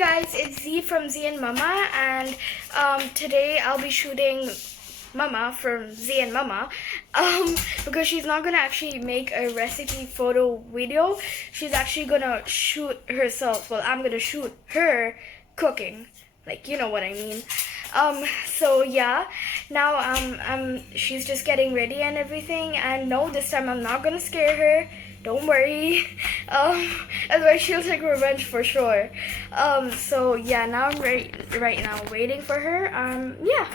guys, it's Z from Z and Mama, and today I'll be shooting Mama from Z and Mama because she's not gonna actually make a recipe photo video. She's actually gonna shoot herself. Well, I'm gonna shoot her cooking, like you know what I mean. So yeah, now she's just getting ready and everything, and no, this time I'm not gonna scare her. Don't worry. Otherwise she'll take revenge for sure. So yeah, now I'm ready right now, waiting for her. Yeah.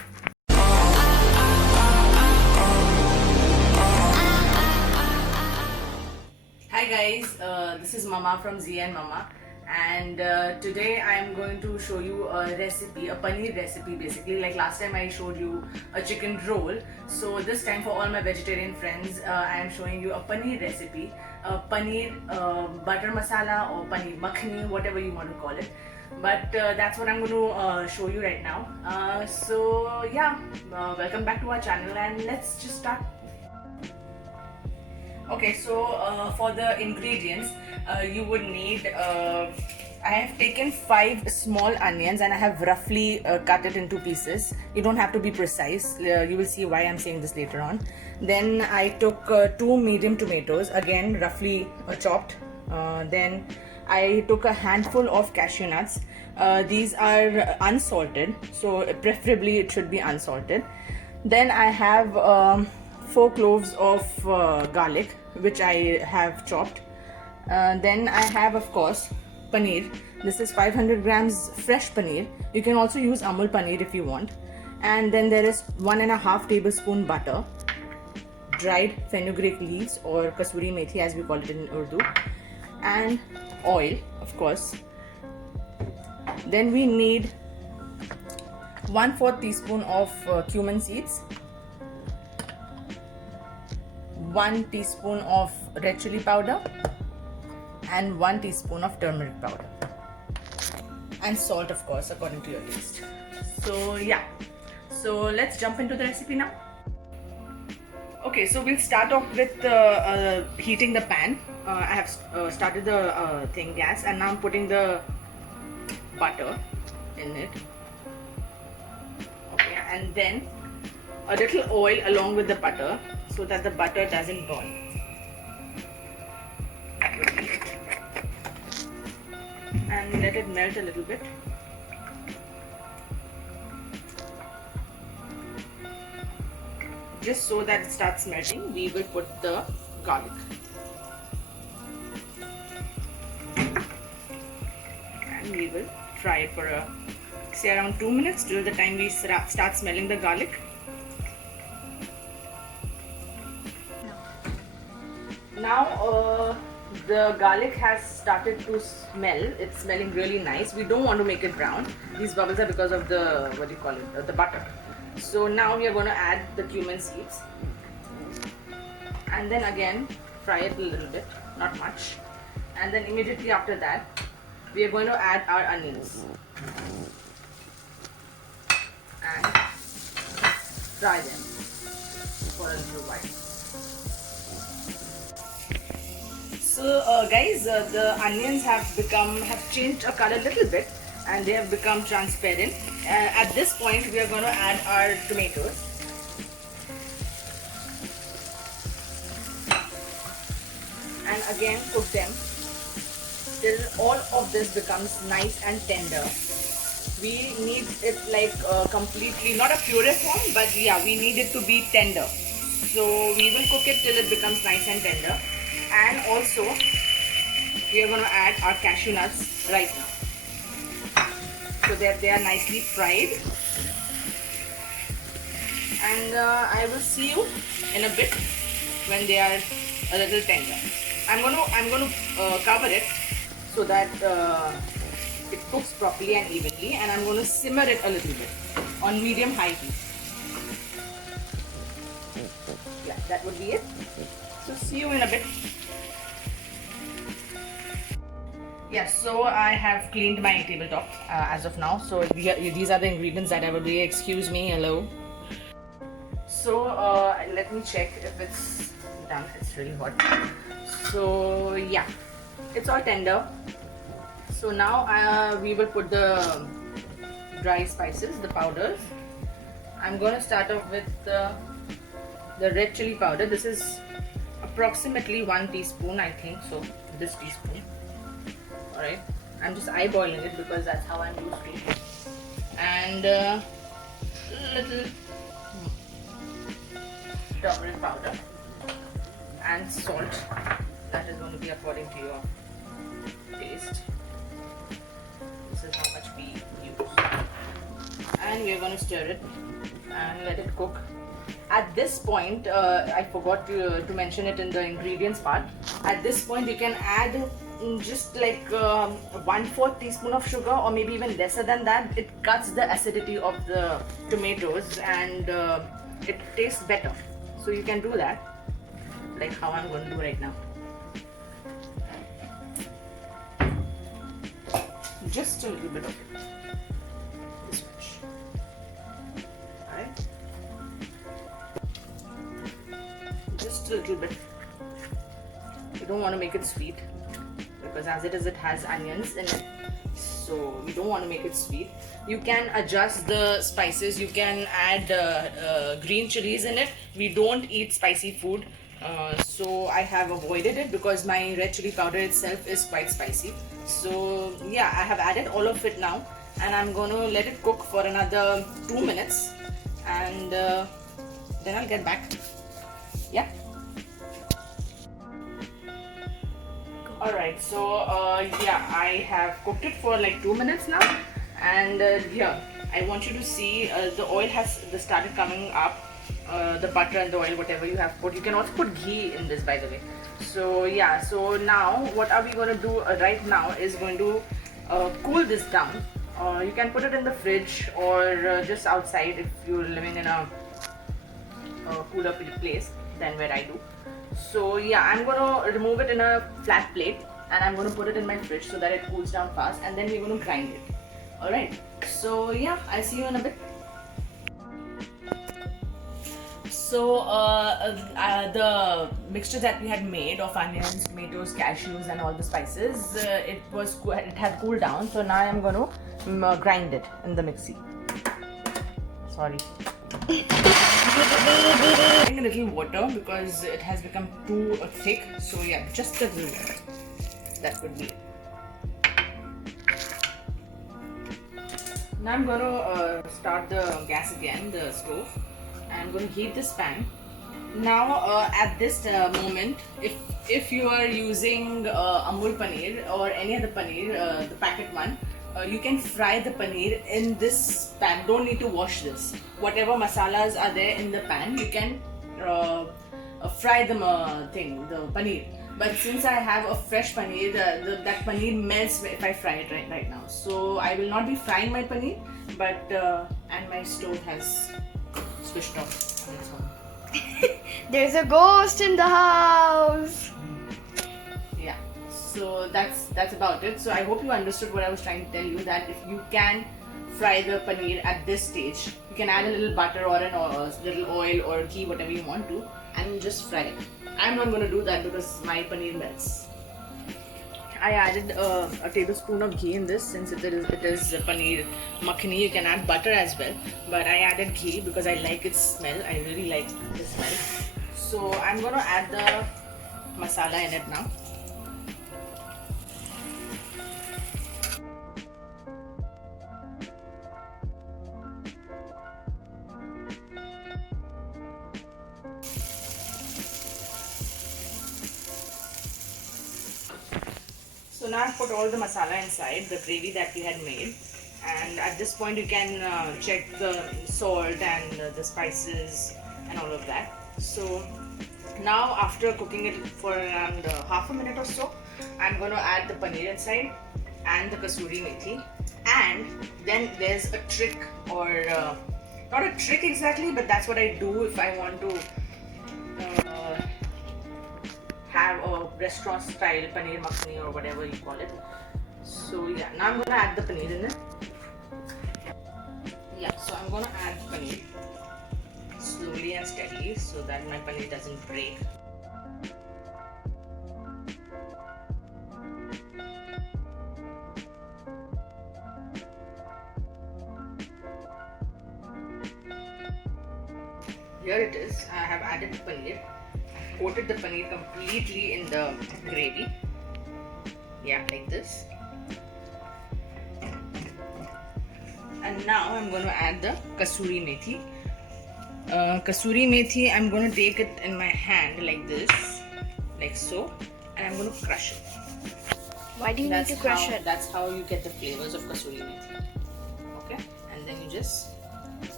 Hi guys, this is Mama from Z and Mama, and today I am going to show you a recipe, a paneer recipe basically. Like last time I showed you a chicken roll, so this time for all my vegetarian friends I am showing you a paneer recipe, paneer butter masala or paneer makhani, whatever you want to call it. But that's what I'm going to show you right now. So yeah, welcome back to our channel and let's just start. Okay, so for the ingredients, you would need, I have taken 5 small onions and I have roughly cut it into pieces. You don't have to be precise, you will see why I'm saying this later on. Then I took 2 medium tomatoes, again roughly chopped. Then I took a handful of cashew nuts. These are unsalted, so preferably it should be unsalted. Then I have 4 cloves of garlic, which I have chopped. Then I have, of course, paneer. This is 500 grams fresh paneer. You can also use Amul paneer if you want. And then there is 1.5 tablespoon butter, dried fenugreek leaves or kasuri methi as we call it in Urdu, and oil, of course. Then we need 1/4 teaspoon of cumin seeds, 1 teaspoon of red chili powder, and 1 teaspoon of turmeric powder, and salt, of course, according to your taste. So yeah, so let's jump into the recipe now. Okay, so we'll start off with heating the pan. I have started the gas, and now I'm putting the butter in it. Okay, and then a little oil along with the butter so that the butter doesn't burn. And let it melt a little bit. Just so that it starts melting, we will put the garlic. And we will fry it for say around 2 minutes till the time we start smelling the garlic. Now the garlic has started to smell. It's smelling really nice. We don't want to make it brown. These bubbles are because of the, what do you call it, the butter. So now we are going to add the cumin seeds, and then again fry it a little bit, not much. And then immediately after that we are going to add our onions and fry them for a little while. So guys, the onions have changed a color a little bit, and they have become transparent. At this point we are going to add our tomatoes. And again cook them till all of this becomes nice and tender. We need it like completely, not a puree form, but yeah, we need it to be tender. So we will cook it till it becomes nice and tender. And also we are going to add our cashew nuts right now, so that they are nicely fried. And I will see you in a bit when they are a little tender. I'm going to cover it so that it cooks properly and evenly, and I'm going to simmer it a little bit on medium-high heat. Yeah, that would be it. So see you in a bit. Yes, so I have cleaned my tabletop as of now. So these are the ingredients that I will be. Excuse me, hello. So let me check if it's done. It's really hot. So yeah, it's all tender. So now we will put the dry spices, the powders. I'm going to start off with the red chili powder. This is approximately 1 teaspoon, I think so, this teaspoon. Alright, I'm just eyeballing it because that's how I'm used to. And little turmeric powder and salt. That is going to be according to your taste. This is how much we use. And we are going to stir it and let it cook. At this point, I forgot to mention it in the ingredients part. At this point, you can add just like 1/4 teaspoon of sugar, or maybe even lesser than that. It cuts the acidity of the tomatoes and it tastes better. So you can do that, like how I'm going to do right now. Just a little bit of it. This much. Alright. Just a little bit. You don't want to make it sweet because as it is, it has onions in it. So you don't want to make it sweet. You can adjust the spices. You can add green chilies in it. We don't eat spicy food. So I have avoided it because my red chili powder itself is quite spicy. So yeah, I have added all of it now, and I'm going to let it cook for another 2 minutes, and then I'll get back. Yeah. Alright, so yeah, I have cooked it for like 2 minutes now, and yeah, I want you to see the oil has started coming up. The butter and the oil, whatever you have put. You can also put ghee in this, by the way. So yeah, so now what are we going to do right now is going to cool this down. You can put it in the fridge or just outside if you're living in a cooler place than where I do. So yeah, I'm going to remove it in a flat plate and I'm going to put it in my fridge so that it cools down fast, and then we're going to grind it. Alright, so yeah, I'll see you in a bit. So the mixture that we had made of onions, tomatoes, cashews and all the spices, it had cooled down. So now I'm going to grind it in the mixie. Sorry. Adding a little water because it has become too thick. So yeah, just a little water. That would be it. Now I'm going to start the gas again, the stove. I'm going to heat this pan. Now at this moment, if you are using Amul paneer or any other paneer, the packet one, you can fry the paneer in this pan. Don't need to wash this. Whatever masalas are there in the pan, you can fry the paneer. But since I have a fresh paneer, that paneer melts if I fry it right now. So I will not be frying my paneer, but and my stove has switched off on its own. There's a ghost in the house. Yeah, so that's about it. So I hope you understood what I was trying to tell you, that if you can fry the paneer at this stage, you can add a little butter or a little oil or ghee, whatever you want to, and just fry it. I'm not going to do that because my paneer melts. I added a tablespoon of ghee in this since it is paneer makhani. You can add butter as well, but I added ghee because I like its smell. I really like the smell. So I'm going to add the masala in it now. So now I've put all the masala inside, the gravy that we had made, and at this point you can check the salt and the spices and all of that. So now after cooking it for around half a minute or so, I'm going to add the paneer inside and the kasuri methi, and then there's a trick, or not a trick exactly, but that's what I do if I want to have a restaurant style paneer makhani or whatever you call it. So yeah, now I'm gonna add the paneer in it. Yeah, so I'm gonna add paneer slowly and steadily so that my paneer doesn't break. here it is. I have added the paneer, coated the paneer completely in the gravy. Yeah, like this. And now I'm going to add the kasuri methi. Kasuri methi, I'm going to take it in my hand like this, like so, and I'm going to crush it. Why do you need to crush it? That's how you get the flavors of kasuri methi. Okay, and then you just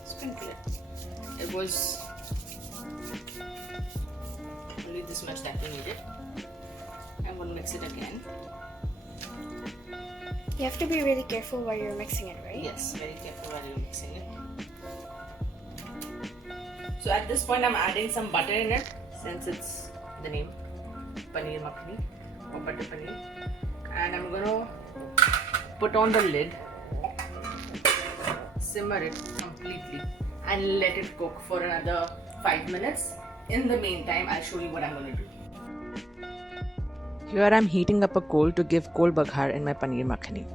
sprinkle it. It was only this much that we needed. I'm going to mix it again. You have to be really careful while you're mixing it, right? Yes, very careful while you're mixing it. So at this point I'm adding some butter in it, since it's the name Paneer Makhani or Butter Paneer. And I'm gonna put on the lid, simmer it completely and let it cook for another 5 minutes. In the meantime, I'll show you what I'm gonna do. Here I'm heating up a coal to give coal baghar in my Paneer Makhani.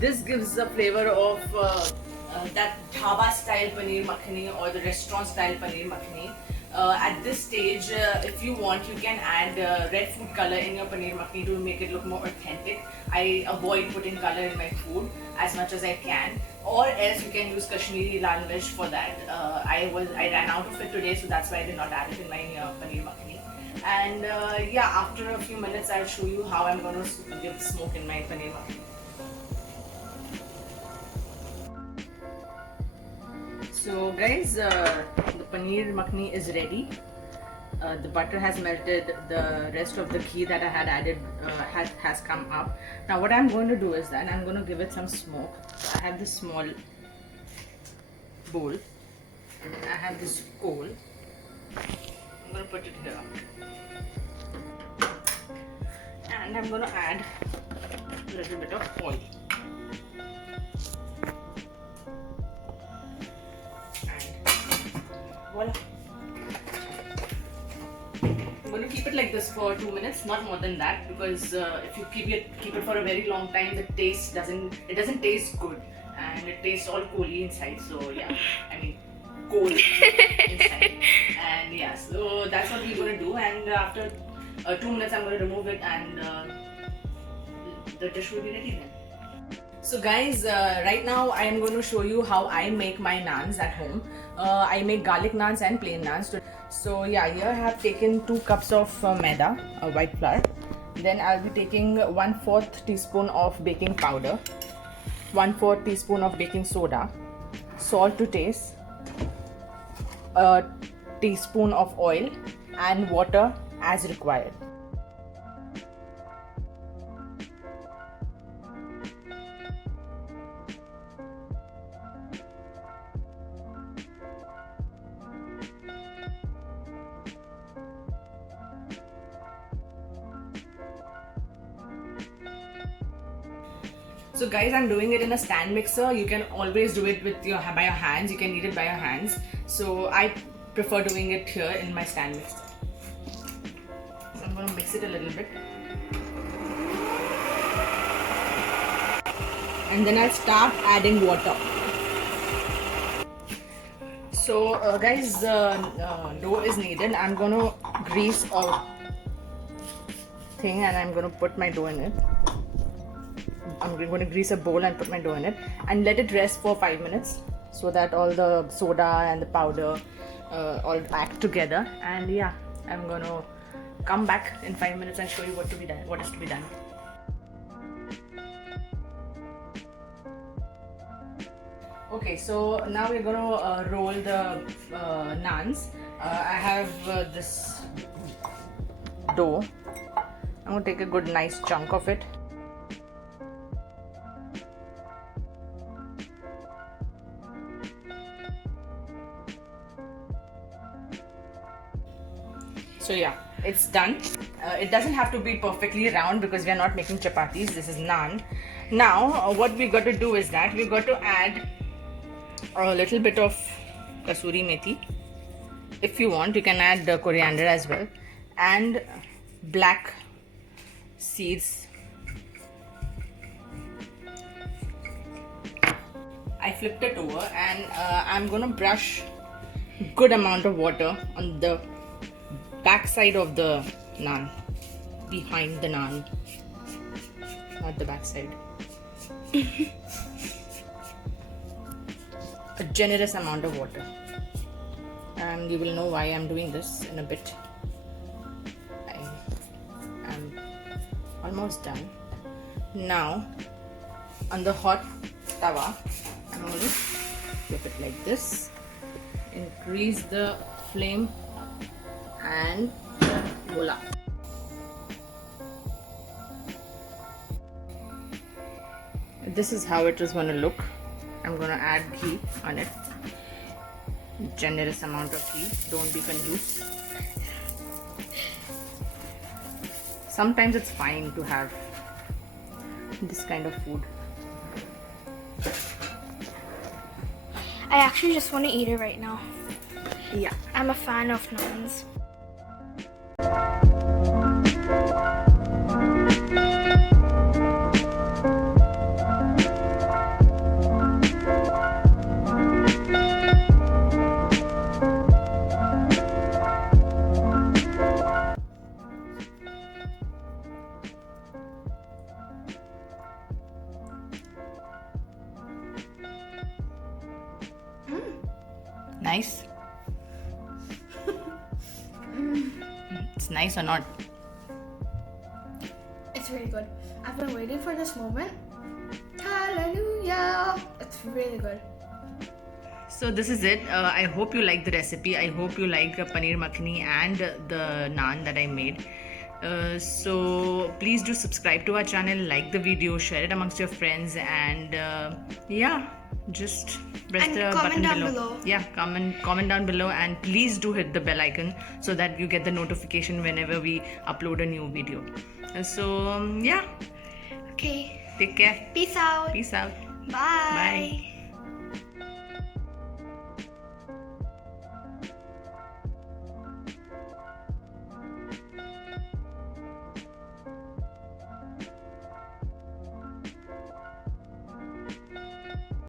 This gives the flavor of that dhaba style Paneer Makhani or the restaurant style Paneer Makhani. At this stage, if you want, you can add red food color in your Paneer Makhani to make it look more authentic. I avoid putting color in my food as much as I can, or else you can use Kashmiri Lal Mirch for that. I ran out of it today, so that's why I did not add it in my Paneer Makhani. And yeah, after a few minutes, I'll show you how I'm going to give smoke in my Paneer Makhani. So guys, the Paneer Makhani is ready. The butter has melted, the rest of the ghee that I had added has come up. Now what I'm going to do is that I'm going to give it some smoke. I have this small bowl. I have this coal. I'm going to put it here. And I'm going to add a little bit of oil. Voila. I'm going to keep it like this for 2 minutes, not more than that, because if you keep it for a very long time, the taste doesn't taste good, and it tastes all coaly inside. So yeah, I mean coal inside, and yeah, so that's what we're going to do. And after 2 minutes, I'm going to remove it, and the dish will be ready then. So guys, right now I am going to show you how I make my naans at home. I make garlic naans and plain naans. So yeah, here I have taken 2 cups of maida, white flour. Then I'll be taking 1/4 teaspoon of baking powder, 1/4 teaspoon of baking soda, salt to taste, a teaspoon of oil, and water as required. So guys, I'm doing it in a stand mixer. You can always do it with by your hands. You can knead it by your hands. So I prefer doing it here in my stand mixer. So I'm going to mix it a little bit. And then I'll start adding water. So guys, dough is kneaded. I'm going to grease a thing and I'm going to put my dough in it. I'm going to grease a bowl and put my dough in it and let it rest for 5 minutes so that all the soda and the powder all act together. And yeah, I'm going to come back in 5 minutes and show you what is to be done. Okay, so now we're going to roll the naans. I have this dough. I'm going to take a good nice chunk of it. So yeah, it's done. It doesn't have to be perfectly round because we are not making chapatis. This is naan. Now what we got to do is that we got to add a little bit of kasuri methi. If you want, you can add coriander as well, and black seeds. I flipped it over and I'm gonna brush good amount of water on the back side of the naan, behind the naan, not the back side. A generous amount of water, and you will know why I'm doing this in a bit. I am almost done. Now on the hot tawa, I'm going to flip it like this, increase the flame, and voila. This is how it is going to look. I'm going to add ghee on it. Generous amount of ghee. Don't be confused. Sometimes it's fine to have this kind of food. I actually just want to eat it right now. Yeah. I'm a fan of naans. Nice. It's nice or not? It's really good. I've been waiting for this moment. Hallelujah! It's really good. So this is it. I hope you like the recipe. I hope you like paneer makhani and the naan that I made. So please do subscribe to our channel, like the video, share it amongst your friends, and yeah, just press And the comment button down below. below. Yeah, comment down below, and please do hit the bell icon so that you get the notification whenever we upload a new video. So yeah, Okay. take care. Peace out. Peace out. Bye. Bye.